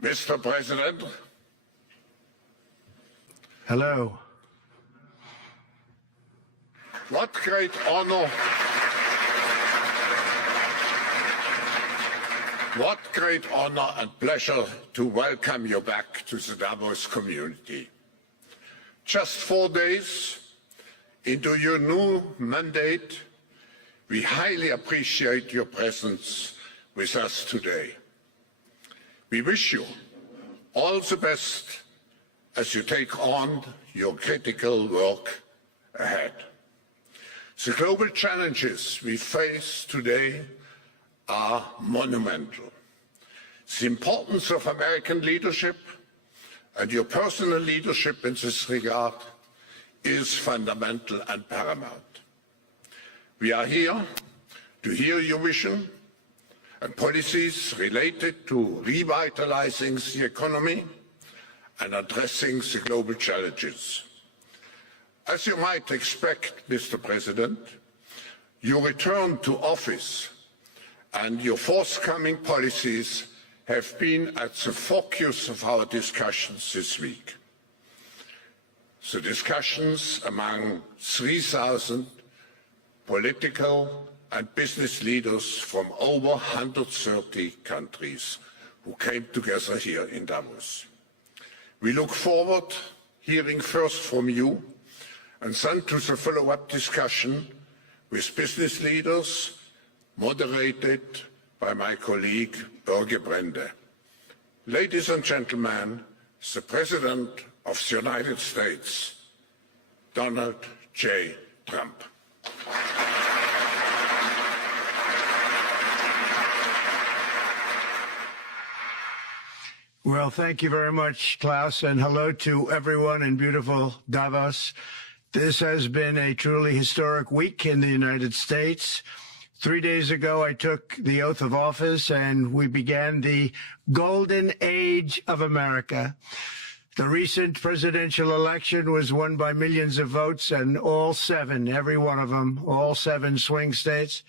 Mr. President. Hello. What great honor. What great honor and pleasure to welcome you back to the Davos community. Just 4 days into your new mandate, we highly appreciate your presence with us today. We wish you all the best as you take on your critical work ahead. The global challenges we face today are monumental. The importance of American leadership and your personal leadership in this regard is fundamental and paramount. We are here to hear your vision and policies related to revitalizing the economy and addressing the global challenges. As you might expect, Mr. President, your return to office and your forthcoming policies have been at the focus of our discussions this week. The discussions among 3,000 political and business leaders from over 130 countries who came together here in Davos. We look forward to hearing first from you and then to the follow-up discussion with business leaders moderated by my colleague Børge Brende. Ladies and gentlemen, the President of the United States, Donald J. Trump. Well, thank you very much, Klaus, and hello to everyone in beautiful Davos. This has been a truly historic week in the United States. 3 days ago, I took the oath of office, and we began the golden age of America. The recent presidential election was won by millions of votes, and all 7, every one of them, all 7 swing states.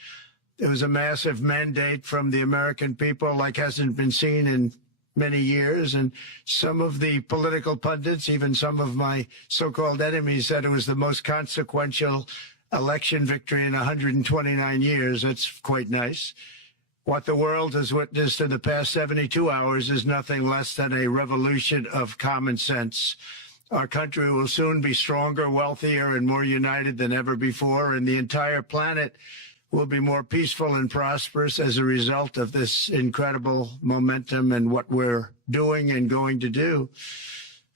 It was a massive mandate from the American people like hasn't been seen in many years, and some of the political pundits, even some of my so-called enemies, said it was the most consequential election victory in 129 years. That's quite nice. What the world has witnessed in the past 72 hours is nothing less than a revolution of common sense. Our country will soon be stronger, wealthier, and more united than ever before, and the entire planet will be more peaceful and prosperous as a result of this incredible momentum and what we're doing and going to do.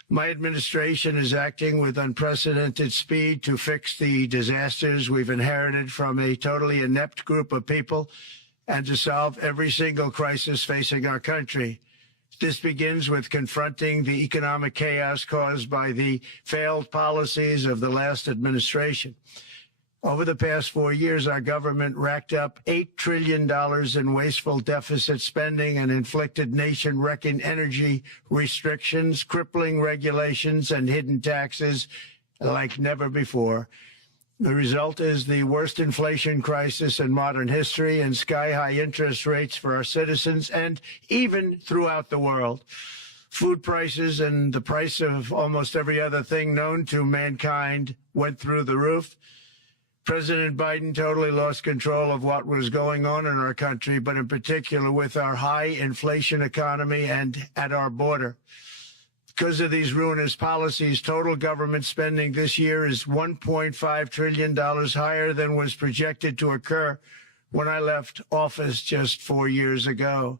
My administration is acting with unprecedented speed to fix the disasters we've inherited from a totally inept group of people and to solve every single crisis facing our country. This begins with confronting the economic chaos caused by the failed policies of the last administration. Over the past 4 years, our government racked up $8 trillion in wasteful deficit spending and inflicted nation-wrecking energy restrictions, crippling regulations, and hidden taxes like never before. The result is the worst inflation crisis in modern history and sky-high interest rates for our citizens and even throughout the world. Food prices and the price of almost every other thing known to mankind went through the roof. President Biden totally lost control of what was going on in our country, but in particular with our high inflation economy and at our border. Because of these ruinous policies, total government spending this year is $1.5 trillion higher than was projected to occur when I left office just 4 years ago.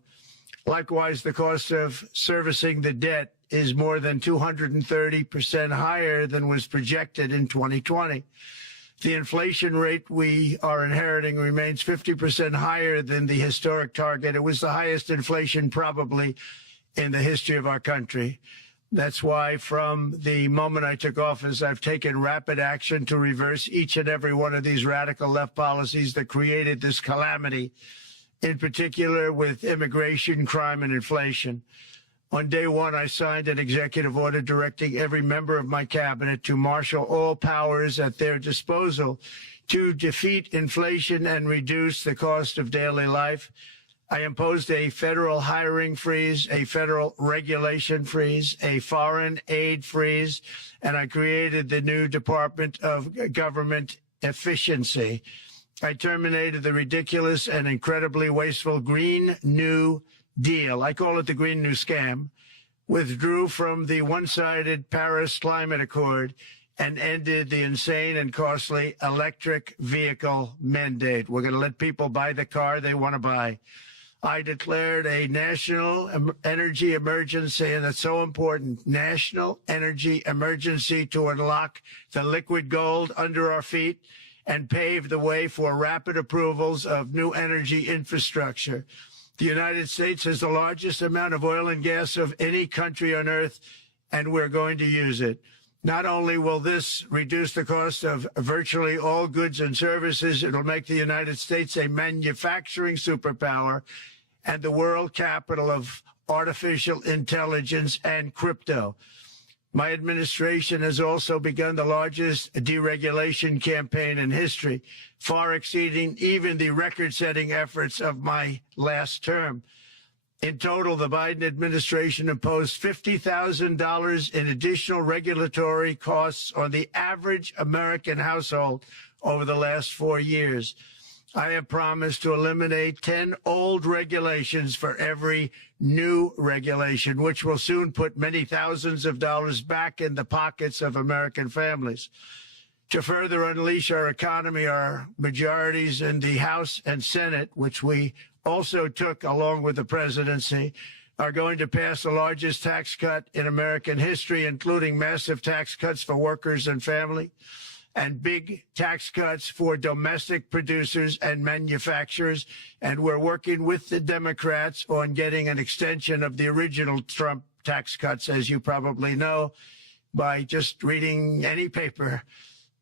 Likewise, the cost of servicing the debt is more than 230% higher than was projected in 2020. The inflation rate we are inheriting remains 50% higher than the historic target. It was the highest inflation probably in the history of our country. That's why from the moment I took office, I've taken rapid action to reverse each and every one of these radical left policies that created this calamity, in particular with immigration, crime, and inflation. On day one, I signed an executive order directing every member of my cabinet to marshal all powers at their disposal to defeat inflation and reduce the cost of daily life. I imposed a federal hiring freeze, a federal regulation freeze, a foreign aid freeze, and I created the new Department of Government Efficiency. I terminated the ridiculous and incredibly wasteful Green New Deal. I call it the Green New Scam. Withdrew from the one-sided Paris Climate Accord and ended the insane and costly electric vehicle mandate. We're going to let people buy the car they want to buy. I declared a national energy emergency, and it's so important, national energy emergency to unlock the liquid gold under our feet and pave the way for rapid approvals of new energy infrastructure. The United States has the largest amount of oil and gas of any country on earth, and we're going to use it. Not only will this reduce the cost of virtually all goods and services, it'll make the United States a manufacturing superpower and the world capital of artificial intelligence and crypto. My administration has also begun the largest deregulation campaign in history, far exceeding even the record-setting efforts of my last term. In total, the Biden administration imposed $50,000 in additional regulatory costs on the average American household over the last 4 years. I have promised to eliminate 10 old regulations for every new regulation, which will soon put many thousands of dollars back in the pockets of American families. To further unleash our economy, our majorities in the House and Senate, which we also took along with the presidency, are going to pass the largest tax cut in American history, including massive tax cuts for workers and family, and big tax cuts for domestic producers and manufacturers. And we're working with the Democrats on getting an extension of the original Trump tax cuts, as you probably know, by just reading any paper.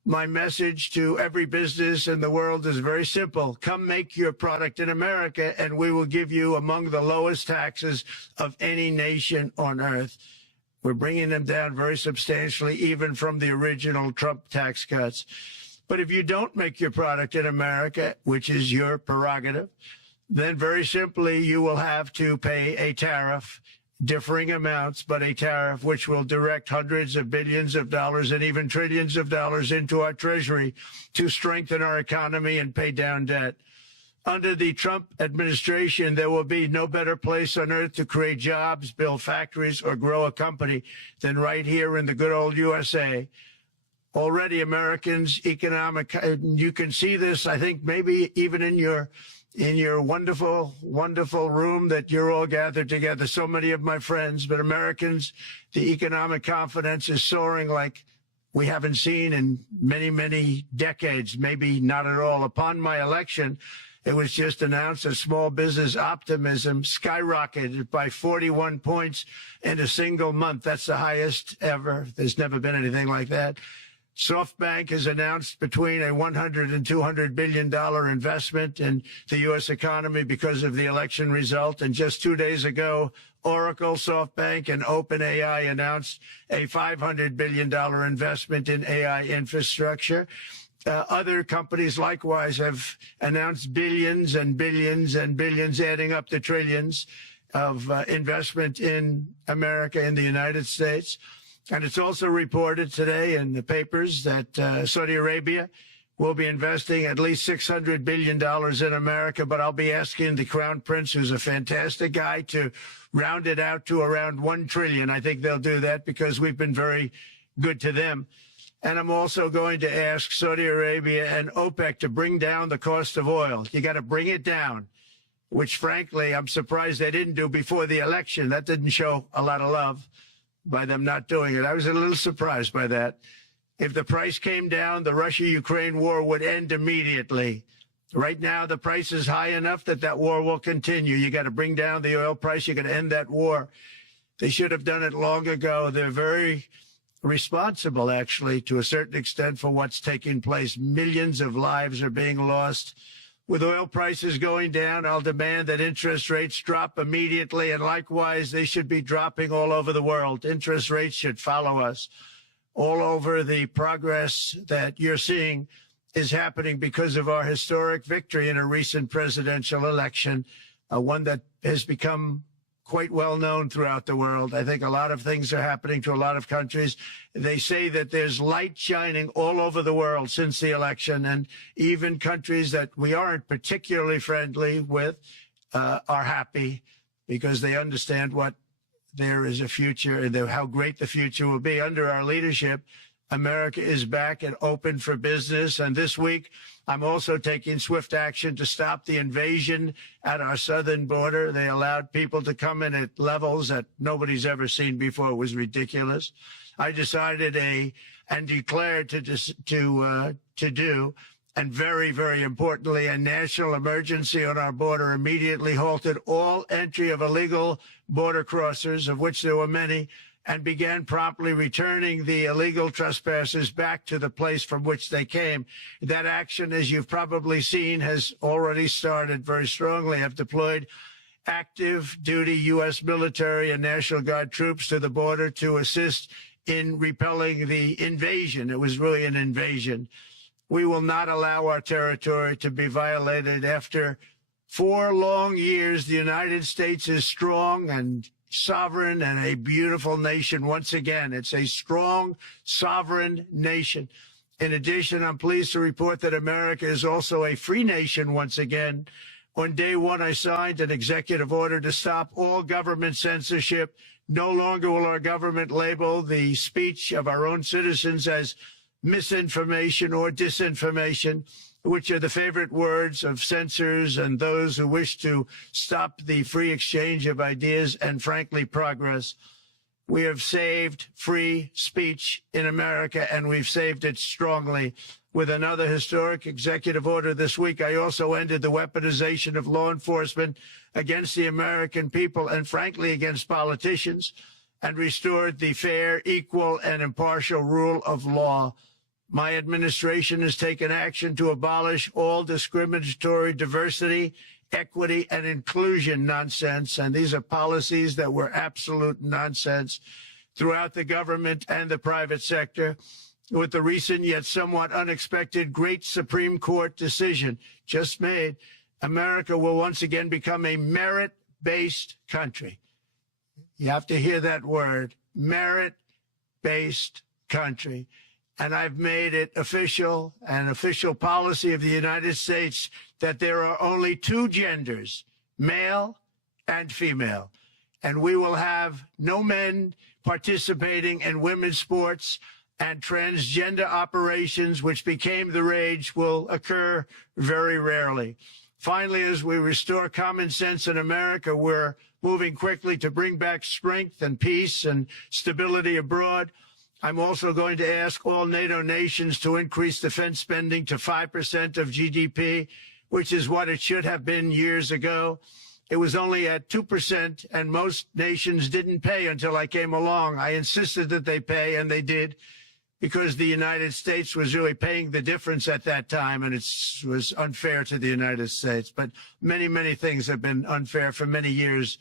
My message to every business in the world is very simple. Come make your product in America, and we will give you among the lowest taxes of any nation on earth. We're bringing them down very substantially, even from the original Trump tax cuts. But if you don't make your product in America, which is your prerogative, then very simply you will have to pay a tariff, differing amounts, but a tariff which will direct hundreds of billions of dollars and even trillions of dollars into our treasury to strengthen our economy and pay down debt. Under the Trump administration, there will be no better place on earth to create jobs, build factories, or grow a company than right here in the good old USA. Already Americans' economic, you can see this, I think, maybe even in your wonderful, wonderful room that you're all gathered together, so many of my friends, but Americans, the economic confidence is soaring like we haven't seen in many, many decades, maybe not at all. Upon my election, it was just announced that small business optimism skyrocketed by 41 points in a single month. That's the highest ever. There's never been anything like that. SoftBank has announced between a $100 and $200 billion investment in the U.S. economy because of the election result. And just 2 days ago, Oracle, SoftBank, and OpenAI announced a $500 billion investment in AI infrastructure. Other companies likewise have announced billions and billions and billions, adding up to trillions of investment in America, in the United States. And it's also reported today in the papers that Saudi Arabia will be investing at least $600 billion in America. But I'll be asking the Crown Prince, who's a fantastic guy, to round it out to around $1 trillion. I think they'll do that because we've been very good to them. And I'm also going to ask Saudi Arabia and OPEC to bring down the cost of oil. You got to bring it down, which, frankly, I'm surprised they didn't do before the election. That didn't show a lot of love by them not doing it. I was a little surprised by that. If the price came down, the Russia-Ukraine war would end immediately. Right now, the price is high enough that that war will continue. You got to bring down the oil price. You got to end that war. They should have done it long ago. They're very responsible, actually, to a certain extent, for what's taking place. Millions of lives are being lost. With oil prices going down, I'll demand that interest rates drop immediately, and likewise, they should be dropping all over the world. Interest rates should follow us. All over the progress that you're seeing is happening because of our historic victory in a recent presidential election. one that has become quite well known throughout the world. I think a lot of things are happening to a lot of countries. They say that there's light shining all over the world since the election, and even countries that we aren't particularly friendly with are happy because they understand what there is a future and how great the future will be. Under our leadership, America is back and open for business. And this week, I'm also taking swift action to stop the invasion at our southern border. They allowed people to come in at levels that nobody's ever seen before. It was ridiculous. I decided and declared to do, and very, very importantly, a national emergency on our border, immediately halted all entry of illegal border crossers, of which there were many, and began promptly returning the illegal trespassers back to the place from which they came. That action, as you've probably seen, has already started very strongly. I've deployed active duty U.S. military and National Guard troops to the border to assist in repelling the invasion. It was really an invasion. We will not allow our territory to be violated. After 4 long years, the United States is strong and sovereign and a beautiful nation. Once again, it's a strong, sovereign nation. In addition, I'm pleased to report that America is also a free nation once again. On day one, I signed an executive order to stop all government censorship. No longer will our government label the speech of our own citizens as misinformation or disinformation, which are the favorite words of censors and those who wish to stop the free exchange of ideas and, frankly, progress. We have saved free speech in America, and we've saved it strongly. With another historic executive order this week, I also ended the weaponization of law enforcement against the American people and, frankly, against politicians, and restored the fair, equal, and impartial rule of law. My administration has taken action to abolish all discriminatory diversity, equity, and inclusion nonsense. And these are policies that were absolute nonsense throughout the government and the private sector. With the recent yet somewhat unexpected great Supreme Court decision just made, America will once again become a merit-based country. You have to hear that word, merit-based country. And I've made it official, an official policy of the United States, that there are only 2 genders, male and female. And we will have no men participating in women's sports, and transgender operations, which became the rage, will occur very rarely. Finally, as we restore common sense in America, we're moving quickly to bring back strength and peace and stability abroad. I'm also going to ask all NATO nations to increase defense spending to 5% of GDP, which is what it should have been years ago. It was only at 2%, and most nations didn't pay until I came along. I insisted that they pay, and they did, because the United States was really paying the difference at that time, and it was unfair to the United States. But many, many things have been unfair for many years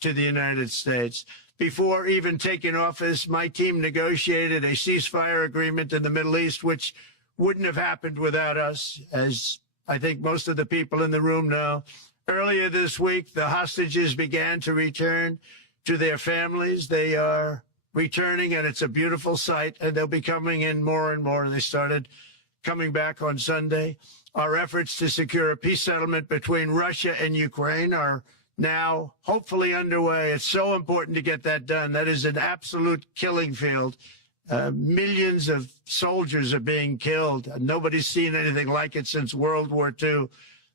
to the United States. Before even taking office, my team negotiated a ceasefire agreement in the Middle East, which wouldn't have happened without us, as I think most of the people in the room know. Earlier this week, the hostages began to return to their families. They are returning, and it's a beautiful sight, and they'll be coming in more and more. They started coming back on Sunday. Our efforts to secure a peace settlement between Russia and Ukraine are now hopefully underway. It's so important to get that done. That is an absolute killing field. Millions of soldiers are being killed. Nobody's seen anything like it since World War II.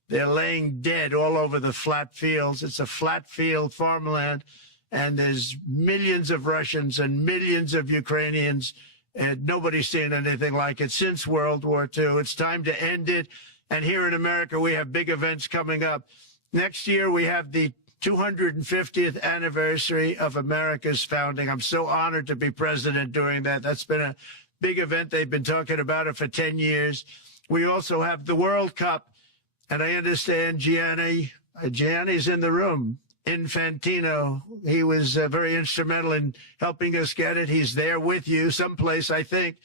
They're laying dead all over the flat fields. It's a flat field farmland, and there's millions of Russians and millions of Ukrainians, and nobody's seen anything like it since World War II. It's time to end it. And here in America, we have big events coming up. Next year, we have the 250th anniversary of America's founding. I'm so honored to be president during that. That's been a big event. They've been talking about it for 10 years. We also have the World Cup, and I understand Gianni's in the room. Infantino, he was very instrumental in helping us get it. He's there with you someplace, I think,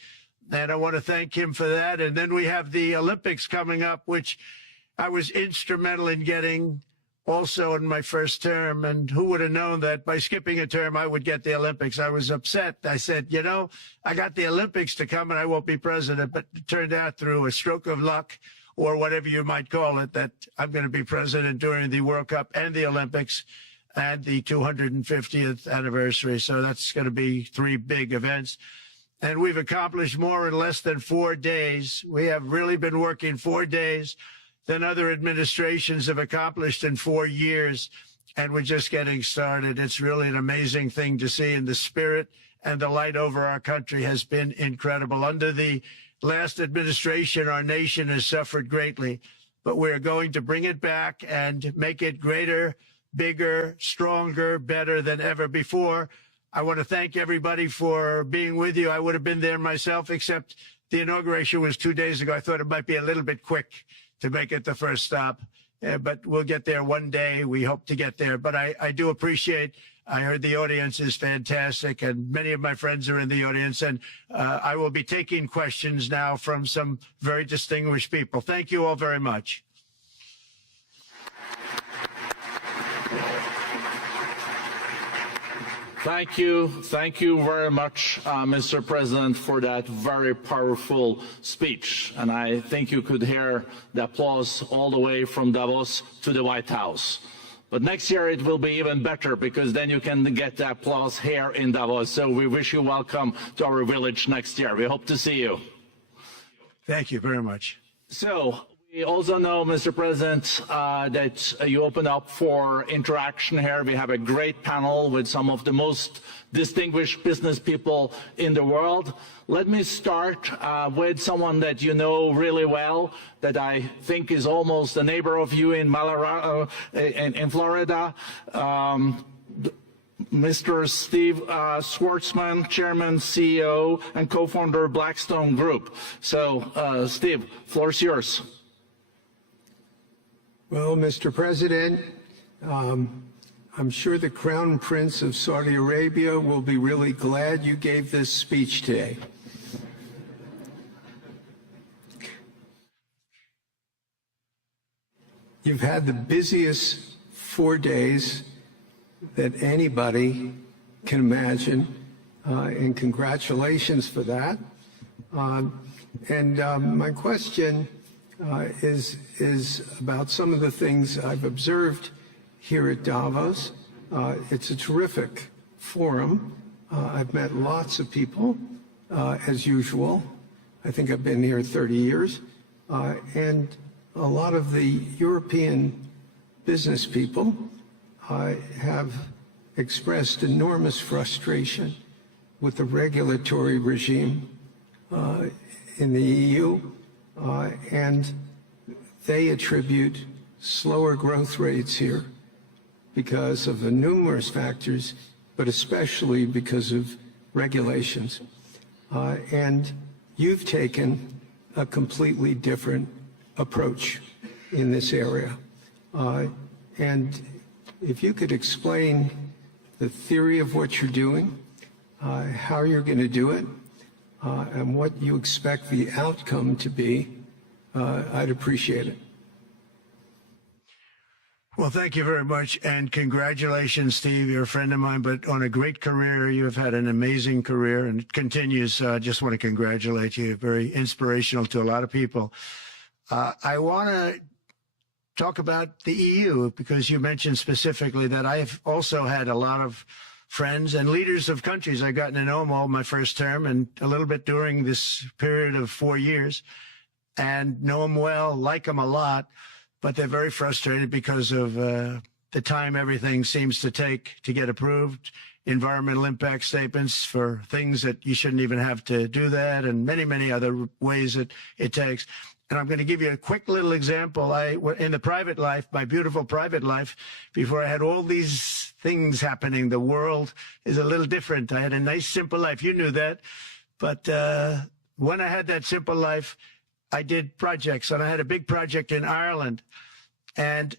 and I want to thank him for that. And then we have the Olympics coming up, which I was instrumental in getting also in my first term. And who would have known that by skipping a term, I would get the Olympics? I was upset. I said, you know, I got the Olympics to come and I won't be president. But it turned out through a stroke of luck, or whatever you might call it, that I'm going to be president during the World Cup and the Olympics and the 250th anniversary. So that's going to be three big events. And we've accomplished more in less than 4 days. We have really been working 4 days than other administrations have accomplished in 4 years. And we're just getting started. It's really an amazing thing to see. And the spirit and the light over our country has been incredible. Under the last administration, our nation has suffered greatly, but we're going to bring it back and make it greater, bigger, stronger, better than ever before. I want to thank everybody for being with you. I would have been there myself, except the inauguration was 2 days ago. I thought it might be a little bit quick to make it the first stop, but we'll get there one day. We hope to get there. But I do appreciate, I heard the audience is fantastic, and many of my friends are in the audience, and I will be taking questions now from some very distinguished people. Thank you all very much. Thank you very much, Mr. President, for that very powerful speech. And I think you could hear the applause all the way from Davos to the White House. But next year it will be even better, because then you can get the applause here in Davos. So we wish you welcome to our village next year. We hope to see you. Thank you very much. So we also know, Mr. President, that you open up for interaction here. We have a great panel with some of the most distinguished business people in the world. Let me start with someone that you know really well, that I think is almost a neighbor of you in in Florida. Mr. Steve Schwarzman, Chairman, CEO, and co-founder of Blackstone Group. So, Steve, floor is yours. Well, Mr. President, I'm sure the Crown Prince of Saudi Arabia will be really glad you gave this speech today. You've had the busiest 4 days that anybody can imagine, and congratulations for that. My question is about some of the things I've observed here at Davos. It's a terrific forum. I've met lots of people, as usual. I think I've been here 30 years. And a lot of the European business people have expressed enormous frustration with the regulatory regime in the EU. And they attribute slower growth rates here because of the numerous factors, but especially because of regulations. And you've taken a completely different approach in this area. And if you could explain the theory of what you're doing, how you're going to do it, and what you expect the outcome to be, I'd appreciate it. Well, thank you very much. And congratulations, Steve. You're a friend of mine, but on a great career. You've had an amazing career, and it continues. I just want to congratulate you. Very inspirational to a lot of people. I want to talk about the EU, because you mentioned specifically that I've also had a lot of friends and leaders of countries. I've gotten to know them all my first term and a little bit during this period of 4 years, and know them well, like them a lot, but they're very frustrated because of the time everything seems to take to get approved, environmental impact statements for things that you shouldn't even have to do that, and many, many other ways that it takes. And I'm going to give you a quick little example. In the private life, my beautiful private life, before I had all these things happening, the world is a little different. I had a nice, simple life. You knew that. But when I had that simple life, I did projects. And I had a big project in Ireland. And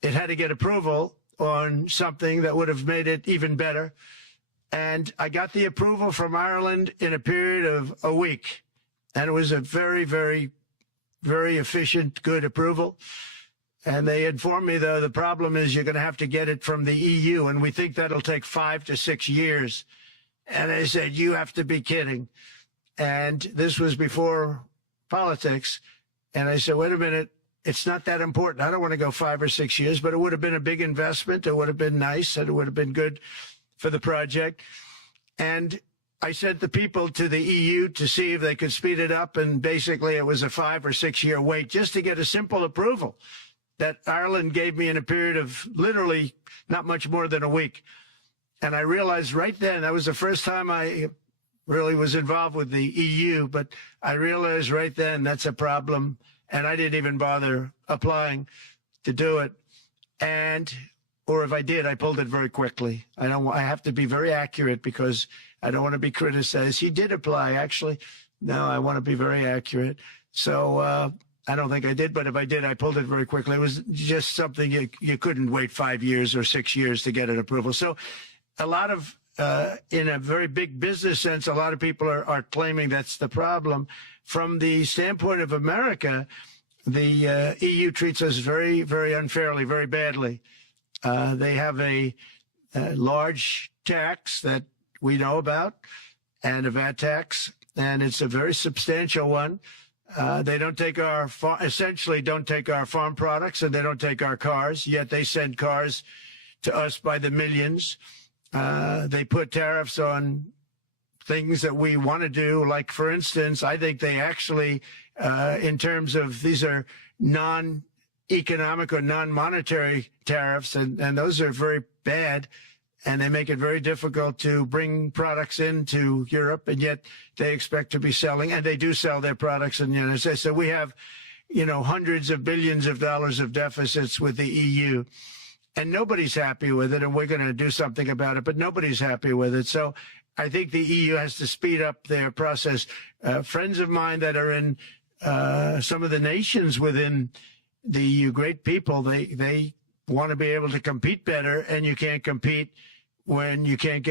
it had to get approval on something that would have made it even better. And I got the approval from Ireland in a period of a week. And it was a very, very, very efficient, good approval. And they informed me, though, the problem is you're going to have to get it from the EU, and we think that'll take 5 to 6 years. And I said, you have to be kidding. And this was before politics. And I said, wait a minute, it's not that important. I don't want to go 5 or 6 years, but it would have been a big investment. It would have been nice, and it would have been good for the project. And I sent the people to the EU to see if they could speed it up. And basically, it was a 5 or 6 year wait just to get a simple approval that Ireland gave me in a period of literally not much more than a week. And I realized right then, that was the first time I really was involved with the EU, but I realized right then that's a problem. And I didn't even bother applying to do it. Or if I did, I pulled it very quickly. I have to be very accurate because I don't want to be criticized. He did apply, actually. No, I want to be very accurate. So I don't think I did, but if I did, I pulled it very quickly. It was just something you couldn't wait 5 years or 6 years to get an approval. So a lot of, in a very big business sense, a lot of people are claiming that's the problem. From the standpoint of America, the EU treats us very, very unfairly, very badly. They have a large tax that we know about, and a VAT tax, and it's a very substantial one. They don't take essentially don't take our farm products, and they don't take our cars, yet they send cars to us by the millions. They put tariffs on things that we want to do, like, for instance, I think they actually, in terms of, these are non-economic or non-monetary tariffs, and those are very bad, and they make it very difficult to bring products into Europe, and yet they expect to be selling, and they do sell their products in the United States. So we have, hundreds of billions of dollars of deficits with the EU, and nobody's happy with it, and we're going to do something about it, but nobody's happy with it. So I think the EU has to speed up their process. Friends of mine that are in some of the nations within the EU, great people, they want to be able to compete better, and you can't compete when you can't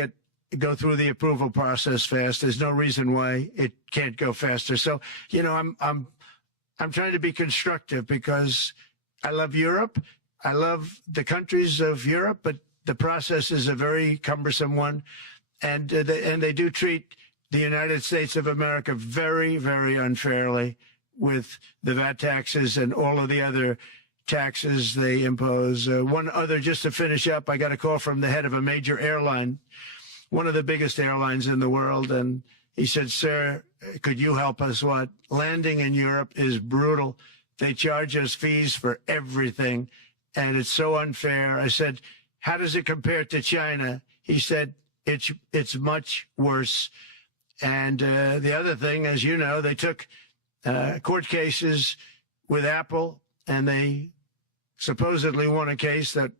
go through the approval process fast. There's no reason why it can't go faster. So, I'm trying to be constructive because I love Europe. I love the countries of Europe, but the process is a very cumbersome one. And they do treat the United States of America very, very unfairly with the VAT taxes and all of the other taxes they impose. One other, just to finish up, I got a call from the head of a major airline, one of the biggest airlines in the world, and he said, sir, could you help us? What? Landing in Europe is brutal. They charge us fees for everything, and it's so unfair. I said, how does it compare to China? He said, it's much worse. And the other thing, as you know, they took court cases with Apple, and they supposedly won a case that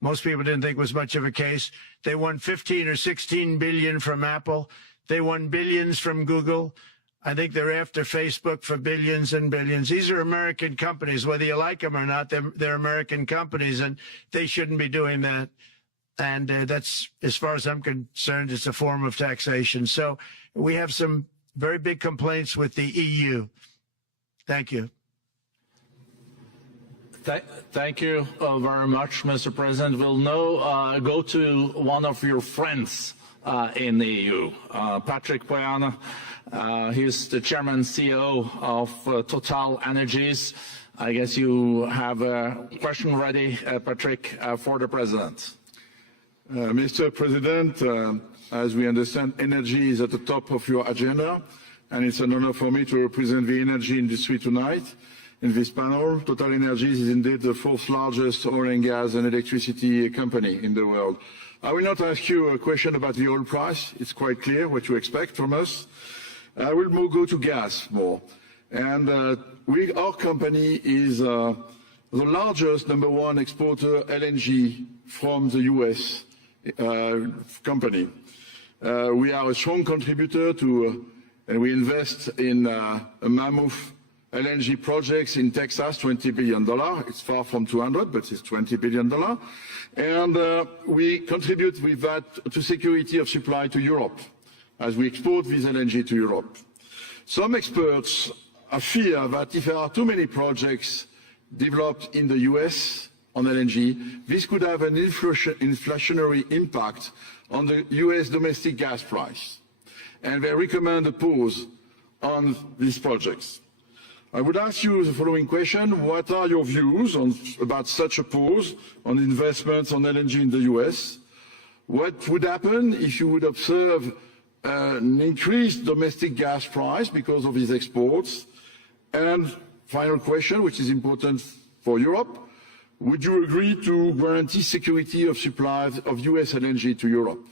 most people didn't think was much of a case. They won 15 or 16 billion from Apple. They won billions from Google. I think they're after Facebook for billions and billions. These are American companies, whether you like them or not. They're American companies, and they shouldn't be doing that. And that's, as far as I'm concerned, it's a form of taxation. So we have some very big complaints with the EU. Thank you. Thank you very much, Mr. President. We'll now go to one of your friends in the EU, Patrick Pouyanné. He's the chairman and CEO of Total Energies. I guess you have a question ready, Patrick, for the president. Mr. President, as we understand, energy is at the top of your agenda, and it's an honor for me to represent the energy industry tonight. In this panel, Total Energies is indeed the fourth largest oil and gas and electricity company in the world. I will not ask you a question about the oil price. It's quite clear what you expect from us. I will go to gas more. And our company is the largest #1 exporter LNG from the US company. We are a strong contributor to, and we invest in a mammoth LNG projects in Texas, $20 billion. It's far from 200, but it's $20 billion. And we contribute with that to security of supply to Europe, as we export this LNG to Europe. Some experts fear that if there are too many projects developed in the US on LNG, this could have an inflationary impact on the US domestic gas price. And they recommend a pause on these projects. I would ask you the following question. What are your views about such a pause on investments on LNG in the US? What would happen if you would observe an increased domestic gas price because of these exports? And final question, which is important for Europe, would you agree to guarantee security of supply of US LNG to Europe?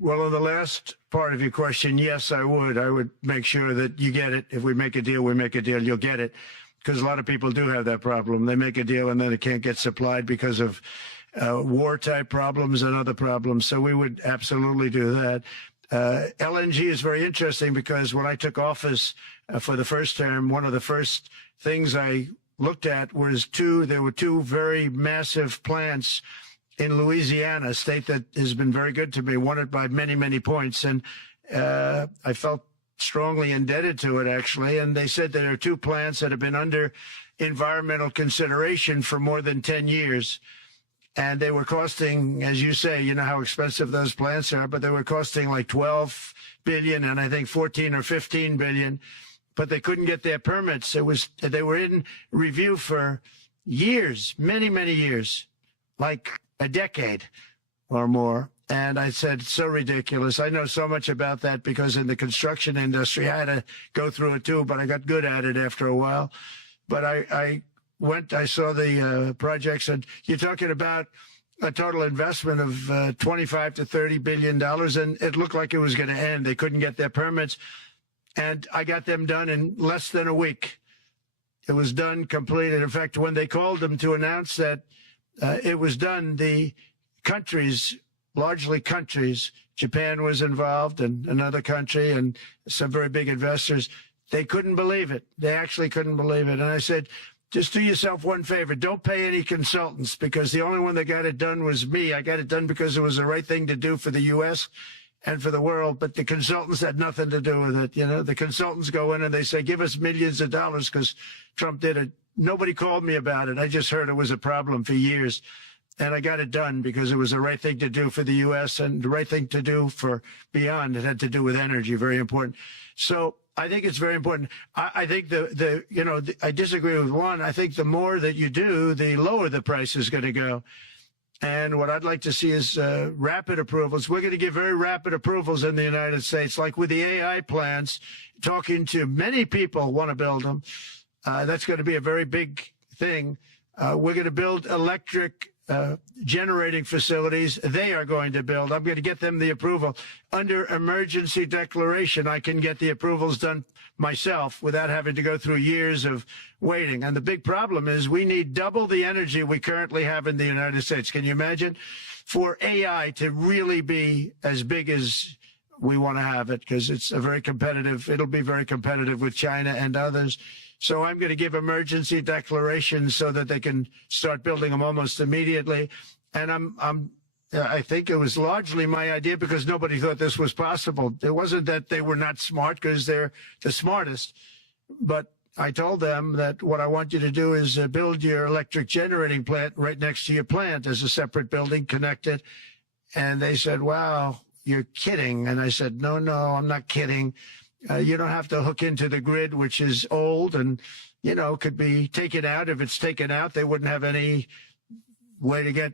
Well, on the last part of your question, yes, I would. I would make sure that you get it. If we make a deal, we make a deal, you'll get it. Because a lot of people do have that problem. They make a deal and then it can't get supplied because of war-type problems and other problems. So we would absolutely do that. LNG is very interesting because when I took office for the first term, one of the first things I looked at was there were two very massive plants in Louisiana, a state that has been very good to me, won it by many, many points. And I felt strongly indebted to it, actually. And they said there are two plants that have been under environmental consideration for more than 10 years. And they were costing, as you say, you know how expensive those plants are, but they were costing like 12 billion and I think 14 or 15 billion, but they couldn't get their permits. They were in review for years, many, many years, like a decade or more. And I said, so ridiculous. I know so much about that because in the construction industry, I had to go through it too, but I got good at it after a while. But I saw the projects, and you're talking about a total investment of 25 to $30 billion, and it looked like it was going to end. They couldn't get their permits, and I got them done in less than a week. It was done, completed. In fact, when they called them to announce that it was done, the countries, largely countries, Japan was involved and another country and some very big investors, they couldn't believe it. They actually couldn't believe it. And I said, just do yourself one favor. Don't pay any consultants, because the only one that got it done was me. I got it done because it was the right thing to do for the U.S. and for the world, but the consultants had nothing to do with it. You know, the consultants go in and they say, give us millions of dollars because Trump did it. Nobody called me about it. I just heard it was a problem for years. And I got it done because it was the right thing to do for the U.S. and the right thing to do for beyond. It had to do with energy, very important. So I think it's very important. I think I disagree with one. I think the more that you do, the lower the price is going to go. And what I'd like to see is rapid approvals. We're going to give very rapid approvals in the United States, like with the AI plants, talking to many people want to build them. That's going to be a very big thing. We're going to build electric generating facilities. They are going to build. I'm going to get them the approval. Under emergency declaration, I can get the approvals done myself without having to go through years of waiting. And the big problem is we need double the energy we currently have in the United States. Can you imagine? For AI to really be as big as we want to have it, because it's it'll be very competitive with China and others. So I'm going to give emergency declarations so that they can start building them almost immediately. And I think it was largely my idea because nobody thought this was possible. It wasn't that they were not smart, because they're the smartest. But I told them that what I want you to do is build your electric generating plant right next to your plant as a separate building connected. And they said, wow, you're kidding. And I said, no, I'm not kidding. You don't have to hook into the grid, which is old and, could be taken out. If it's taken out, they wouldn't have any way to get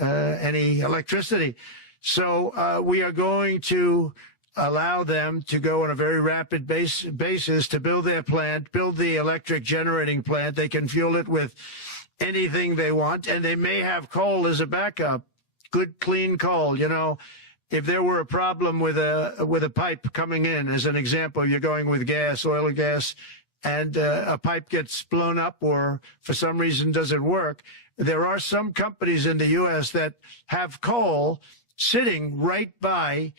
any electricity. So we are going to allow them to go on a very rapid basis to build their plant, build the electric generating plant. They can fuel it with anything they want, and they may have coal as a backup, good, clean coal, If there were a problem with a pipe coming in, as an example, you're going with gas, oil or gas, and a pipe gets blown up or for some reason doesn't work, there are some companies in the U.S. that have coal sitting right by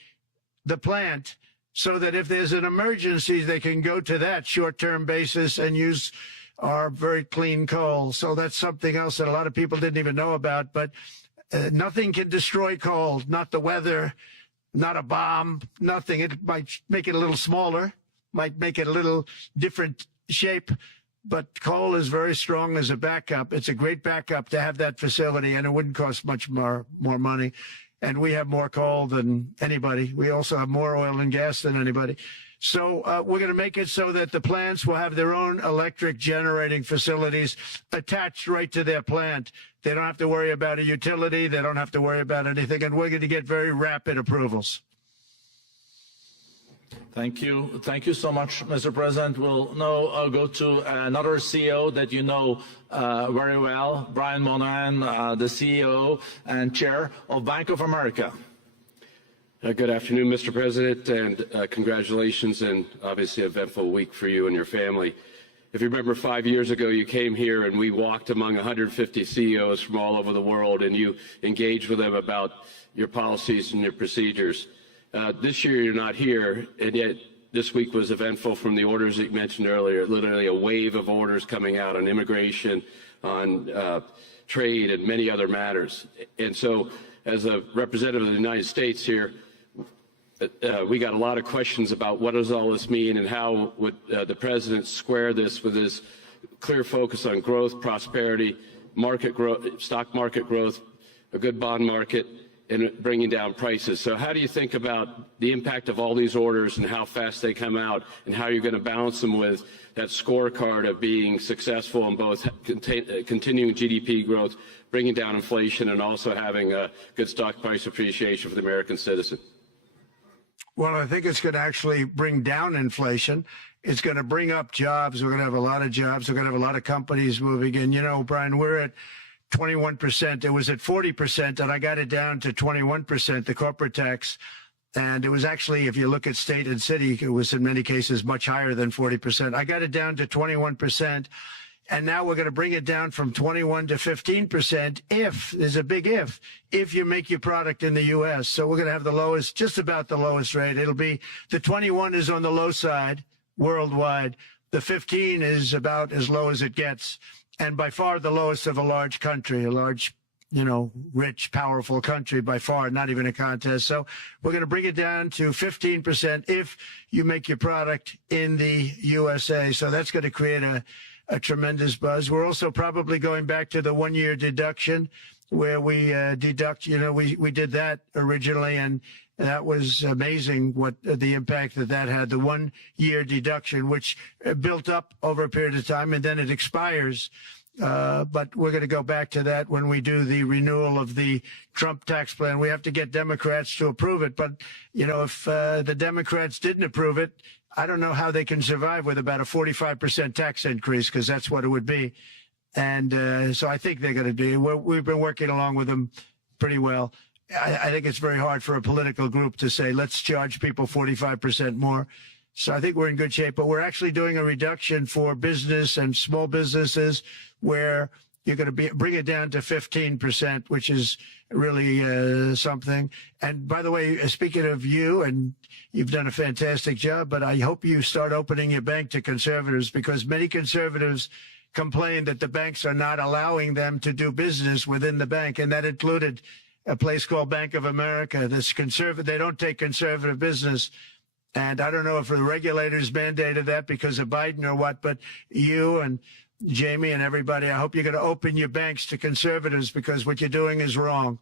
the plant so that if there's an emergency, they can go to that short-term basis and use our very clean coal. So that's something else that a lot of people didn't even know about, but nothing can destroy coal, not the weather, not a bomb, nothing. It might make it a little smaller, might make it a little different shape, but coal is very strong as a backup. It's a great backup to have that facility, and it wouldn't cost much more money. And we have more coal than anybody. We also have more oil and gas than anybody. So we're going to make it so that the plants will have their own electric generating facilities attached right to their plant. They don't have to worry about a utility. They don't have to worry about anything. And we're going to get very rapid approvals. Thank you. Thank you so much, Mr. President. We'll now go to another CEO that you know very well, Brian Moynihan, the CEO and Chair of Bank of America. Good afternoon, Mr. President, and congratulations and obviously an eventful week for you and your family. If you remember 5 years ago, you came here and we walked among 150 CEOs from all over the world and you engaged with them about your policies and your procedures. This year you're not here, and yet this week was eventful from the orders that you mentioned earlier, literally a wave of orders coming out on immigration, on trade, and many other matters. And so as a representative of the United States here, we got a lot of questions about what does all this mean and how would the president square this with his clear focus on growth, prosperity, market growth, stock market growth, a good bond market, and bringing down prices. So how do you think about the impact of all these orders and how fast they come out and how you're going to balance them with that scorecard of being successful in both continuing GDP growth, bringing down inflation, and also having a good stock price appreciation for the American citizen? Well, I think it's going to actually bring down inflation. It's going to bring up jobs. We're going to have a lot of jobs. We're going to have a lot of companies moving in. You know, Brian, we're at 21%. It was at 40%, and I got it down to 21%, the corporate tax. And it was actually, if you look at state and city, it was in many cases much higher than 40%. I got it down to 21%. And now we're going to bring it down from 21 to 15% if, there's a big if you make your product in the U.S. So we're going to have the lowest, just about the lowest rate. It'll be, the 21 is on the low side worldwide. The 15 is about as low as it gets. And by far the lowest of a large country, a large, you know, rich, powerful country by far, not even a contest. So we're going to bring it down to 15% if you make your product in the USA. So that's going to create a tremendous buzz. We're also probably going back to the 1 year deduction where we deduct, you know, we did that originally, and that was amazing what the impact that had, the 1 year deduction, which built up over a period of time and then it expires. But we're going to go back to that when we do the renewal of the Trump tax plan. We have to get Democrats to approve it. But, you know, if the Democrats didn't approve it, I don't know how they can survive with about a 45% tax increase, because that's what it would be. And so I think they're going to do. We've been working along with them pretty well. I think it's very hard for a political group to say, let's charge people 45% more. So I think we're in good shape. But we're actually doing a reduction for business and small businesses where you're going to bring it down to 15%, which is really something. And by the way, speaking of you, and you've done a fantastic job, but I hope you start opening your bank to conservatives, because many conservatives complain that the banks are not allowing them to do business within the bank. And that included a place called Bank of America. They don't take conservative business. And I don't know if the regulators mandated that because of Biden or what, but you and Jamie and everybody, I hope you're going to open your banks to conservatives, because what you're doing is wrong.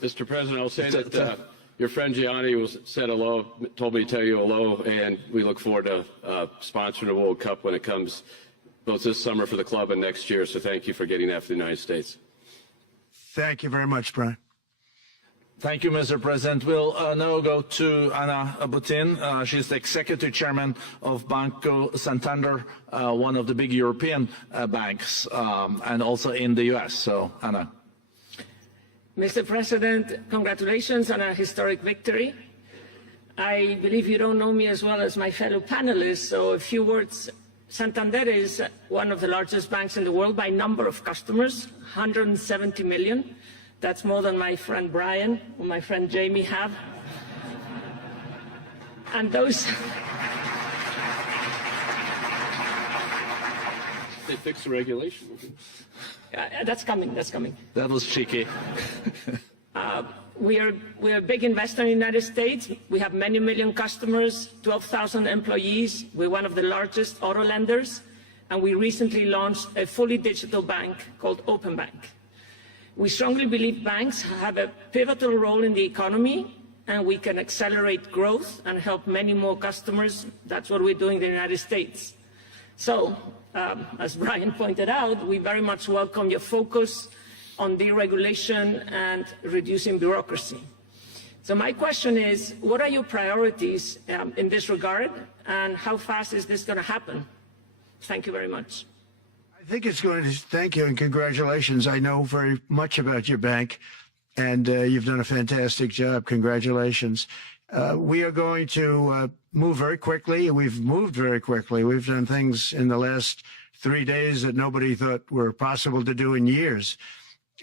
Mr. President, I'll say that your friend Gianni said hello, told me to tell you hello, and we look forward to sponsoring the World Cup when it comes, both this summer for the club and next year. So thank you for getting that for the United States. Thank you very much, Brian. Thank you, Mr. President. We'll now go to Anna Butin. She's the executive chairman of Banco Santander, one of the big European banks, and also in the U.S. So, Anna. Mr. President, congratulations on a historic victory. I believe you don't know me as well as my fellow panelists, so a few words. Santander is one of the largest banks in the world by number of customers, 170 million. That's more than my friend Brian or my friend Jamie have. And those... They fixed the regulation. That's coming, that's coming. That was cheeky. we are a big investor in the United States. We have many million customers, 12,000 employees. We're one of the largest auto lenders, and we recently launched a fully digital bank called Open Bank. We strongly believe banks have a pivotal role in the economy, and we can accelerate growth and help many more customers. That's what we're doing in the United States. So, as Brian pointed out, we very much welcome your focus on deregulation and reducing bureaucracy. So my question is, what are your priorities in this regard, and how fast is this going to happen? Thank you very much. I think it's going to, thank you and congratulations. I know very much about your bank, and you've done a fantastic job. Congratulations. We are going to move very quickly. We've moved very quickly. We've done things in the last 3 days that nobody thought were possible to do in years.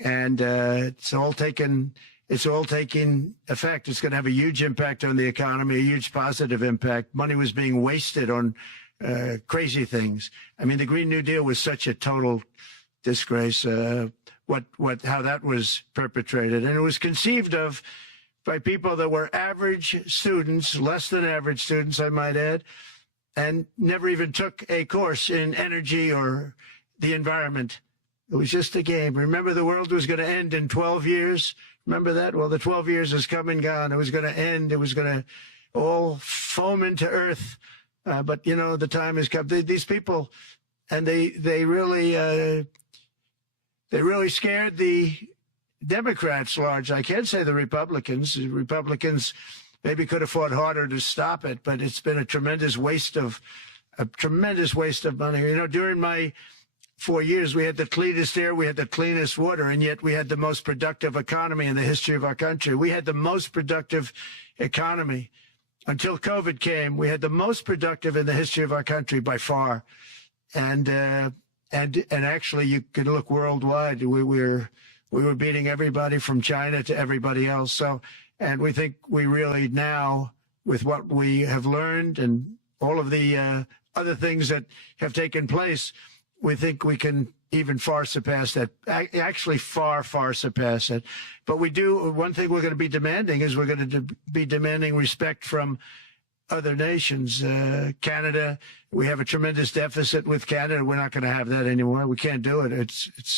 And it's all taking effect. It's going to have a huge impact on the economy, a huge positive impact. Money was being wasted on crazy things. I mean, the Green New Deal was such a total disgrace, how that was perpetrated. And it was conceived of by people that were average students, less than average students, I might add, and never even took a course in energy or the environment. It was just a game. Remember, the world was going to end in 12 years. Remember that? Well, the 12 years has come and gone. It was going to end. It was going to all foam into earth. But, you know, the time has come. These people, and they really scared the Democrats large. I can't say the Republicans. The Republicans maybe could have fought harder to stop it, but it's been a tremendous waste of money. You know, during my 4 years, we had the cleanest air, we had the cleanest water, and yet we had the most productive economy in the history of our country. We had the most productive economy until COVID came. We had the most productive in the history of our country by far, and actually, you could look worldwide. We were beating everybody from China to everybody else. So, and we think we really now, with what we have learned and all of the other things that have taken place, we think we can even far surpass that, actually far surpass it. But we do, one thing we're going to be demanding is we're going to be demanding respect from other nations. Canada, we have a tremendous deficit with Canada. We're not going to have that anymore. We can't do it.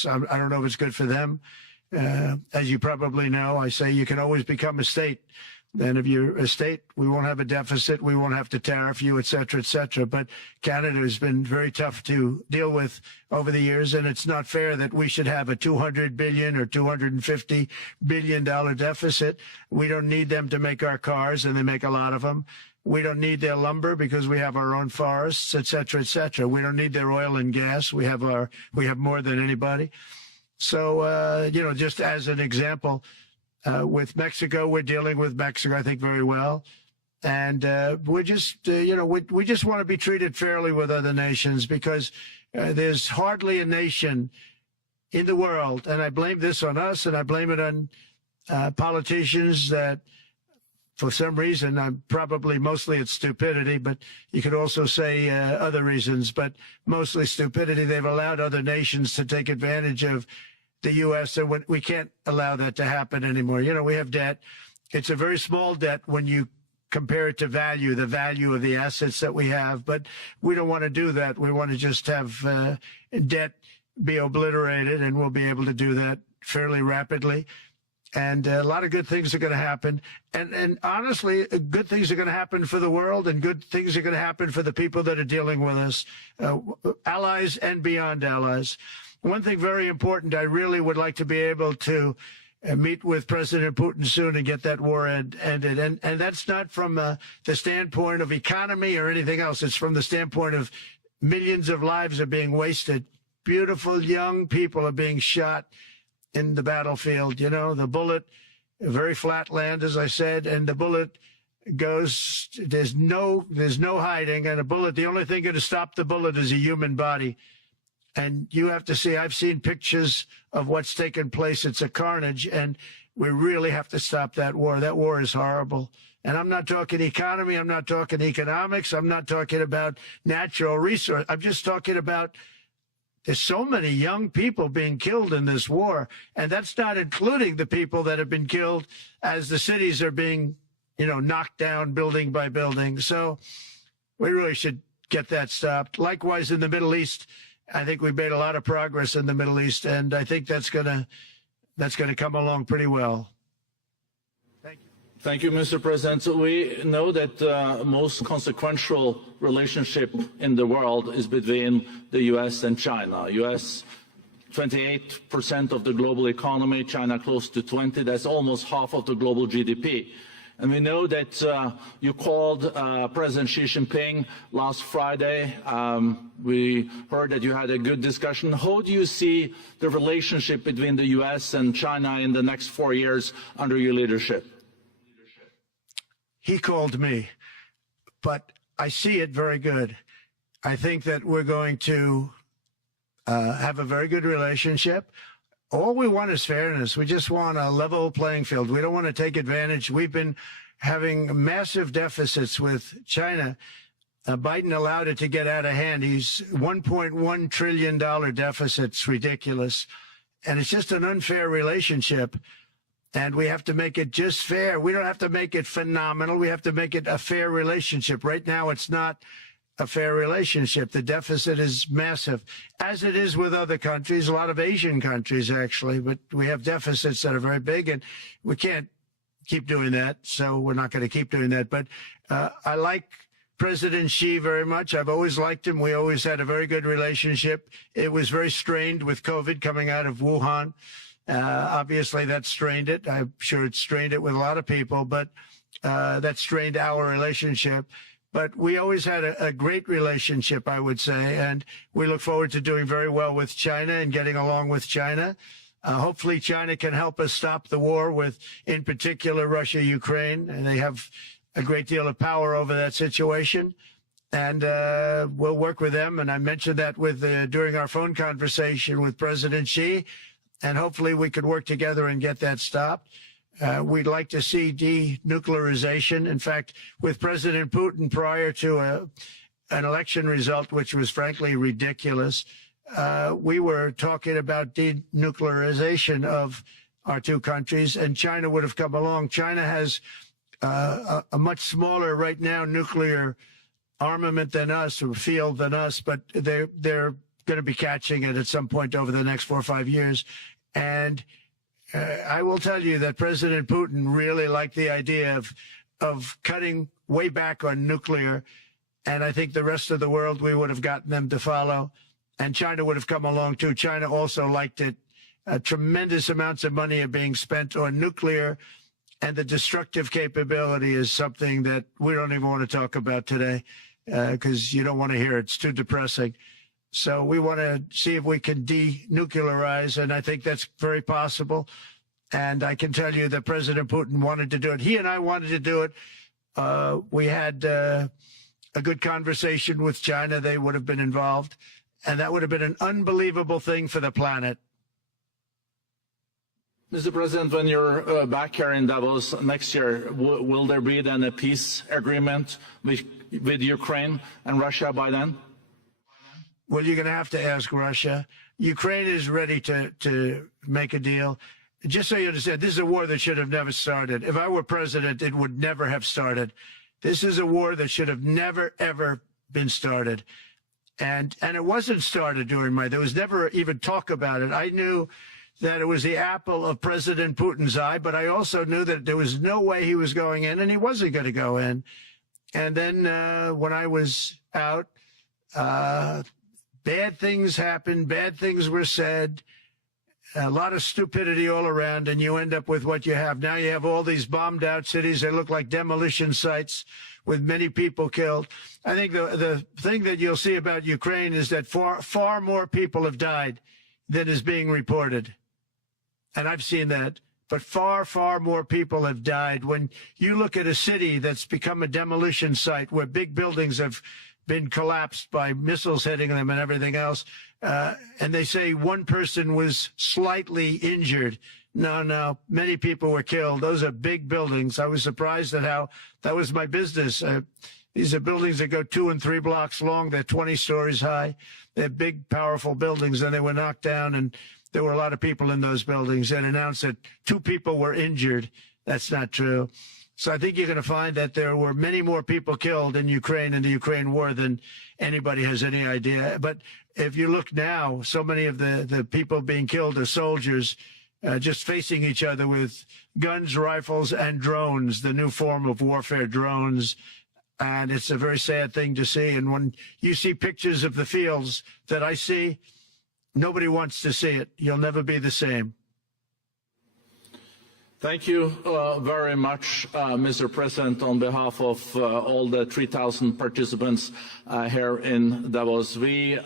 I don't know if it's good for them. As you probably know, I say you can always become a state. Then if you're a state, we won't have a deficit. We won't have to tariff you, et cetera, et cetera. But Canada has been very tough to deal with over the years, and it's not fair that we should have a $200 billion or $250 billion deficit. We don't need them to make our cars, and they make a lot of them. We don't need their lumber because we have our own forests, et cetera, et cetera. We don't need their oil and gas. We have more than anybody. So, you know, just as an example, with Mexico, we're dealing with Mexico, I think, very well. And we're just, you know, we just want to be treated fairly with other nations, because there's hardly a nation in the world, and I blame this on us, and I blame it on politicians that, for some reason, probably mostly it's stupidity, but you could also say other reasons, but mostly stupidity. They've allowed other nations to take advantage of the U.S., and we can't allow that to happen anymore. You know, we have debt. It's a very small debt when you compare it to the value of the assets that we have, but we don't want to do that. We want to just have debt be obliterated, and we'll be able to do that fairly rapidly. And a lot of good things are going to happen. And honestly, good things are going to happen for the world, and good things are going to happen for the people that are dealing with us, allies and beyond allies. One thing very important, I really would like to be able to meet with President Putin soon and get that war ended. And that's not from the standpoint of economy or anything else. It's from the standpoint of millions of lives are being wasted. Beautiful young people are being shot in the battlefield. You know, the bullet, very flat land, as I said, and the bullet goes, there's no hiding. And a bullet, the only thing going to stop the bullet is a human body. And you have to see, I've seen pictures of what's taken place. It's a carnage, and we really have to stop that war. That war is horrible. And I'm not talking economy. I'm not talking economics. I'm not talking about natural resource. I'm just talking about There's so many young people being killed in this war, and that's not including the people that have been killed as the cities are being, knocked down building by building. So we really should get that stopped. Likewise, in the Middle East, I think we've made a lot of progress in the Middle East, and I think that's gonna come along pretty well. Thank you, Mr. President. So we know that the most consequential relationship in the world is between the U.S. and China. U.S. 28% of the global economy, China close to 20%. That's almost half of the global GDP. And we know that you called President Xi Jinping last Friday. We heard that you had a good discussion. How do you see the relationship between the U.S. and China in the next 4 years under your leadership? He called me, but I see it very good. I think that we're going to have a very good relationship. All we want is fairness. We just want a level playing field. We don't want to take advantage. We've been having massive deficits with China. Biden allowed it to get out of hand. He's $1.1 trillion deficit. It's ridiculous. And it's just an unfair relationship. And we have to make it just fair. We don't have to make it phenomenal. We have to make it a fair relationship. Right now, it's not a fair relationship. The deficit is massive, as it is with other countries, a lot of Asian countries, actually. But we have deficits that are very big, and we can't keep doing that. So we're not going to keep doing that. But I like President Xi very much. I've always liked him. We always had a very good relationship. It was very strained with COVID coming out of Wuhan. Obviously, that strained it. I'm sure it strained it with a lot of people, but that strained our relationship. But we always had a great relationship, I would say, and we look forward to doing very well with China and getting along with China. Hopefully, China can help us stop the war with, in particular, Russia, Ukraine, and they have a great deal of power over that situation. And we'll work with them. And I mentioned that during our phone conversation with President Xi. And hopefully we could work together and get that stopped. We'd like to see denuclearization. In fact, with President Putin, prior to an election result, which was frankly ridiculous, we were talking about denuclearization of our two countries, and China would have come along. China has a much smaller, right now, nuclear armament than us, or field than us, but they're going to be catching it at some point over the next 4 or 5 years. And I will tell you that President Putin really liked the idea of cutting way back on nuclear. And I think the rest of the world, we would have gotten them to follow. And China would have come along, too. China also liked it. Tremendous amounts of money are being spent on nuclear. And the destructive capability is something that we don't even want to talk about today because you don't want to hear it. It's too depressing. So we want to see if we can denuclearize, and I think that's very possible. And I can tell you that President Putin wanted to do it. He and I wanted to do it. We had a good conversation with China. They would have been involved, and that would have been an unbelievable thing for the planet. Mr. President, when you're back here in Davos next year, will there be then a peace agreement with Ukraine and Russia by then? Well, you're going to have to ask Russia. Ukraine is ready to make a deal. Just so you understand, this is a war that should have never started. If I were president, it would never have started. This is a war that should have never, ever been started. And it wasn't started during there was never even talk about it. I knew that it was the apple of President Putin's eye, but I also knew that there was no way he was going in, and he wasn't going to go in. And then when I was out, bad things happened, bad things were said, a lot of stupidity all around, and you end up with what you have. Now you have all these bombed out cities. They look like demolition sites with many people killed. I think the thing that you'll see about Ukraine is that far more people have died than is being reported. And I've seen that. But far, far more people have died. When you look at a city that's become a demolition site where big buildings have been collapsed by missiles hitting them and everything else, and they say one person was slightly injured. No, many people were killed. Those are big buildings. I was surprised at how that was my business. These are buildings that go 2 and 3 blocks long. They're 20 stories high. They're big, powerful buildings, and they were knocked down, and there were a lot of people in those buildings that announced that 2 people were injured. That's not true. So I think you're going to find that there were many more people killed in Ukraine in the Ukraine war than anybody has any idea. But if you look now, so many of the people being killed are soldiers just facing each other with guns, rifles, and drones, the new form of warfare, drones. And it's a very sad thing to see. And when you see pictures of the fields that I see, nobody wants to see it. You'll never be the same. Thank you very much, Mr. President, on behalf of all the 3,000 participants here in Davos. We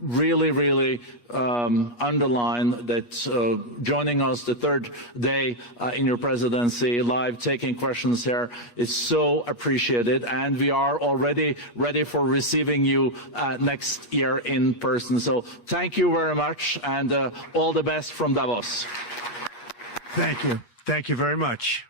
really underline that joining us the third day in your presidency, live taking questions here is so appreciated, and we are already ready for receiving you next year in person. So thank you very much, and all the best from Davos. Thank you. Thank you very much.